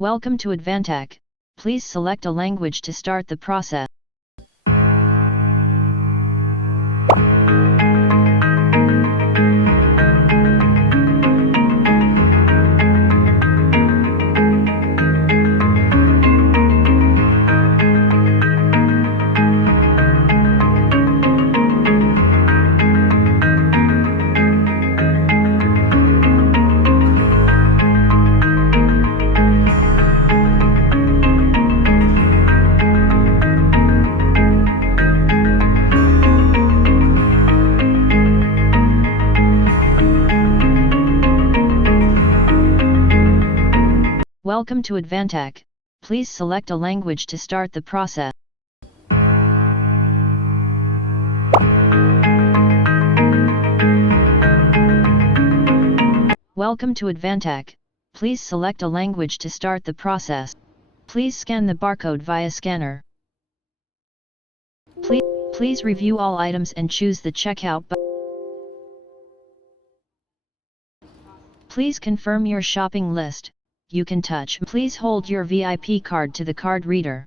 Welcome to Advantech. Please select a language to start the process. Welcome to Advantech. Please select a language to start the process. Welcome to Advantech. Please select a language to start the process. Please scan the barcode via scanner. Please review all items and choose the checkout button. Please confirm your shopping list. You can touch. Please hold your VIP card to the card reader.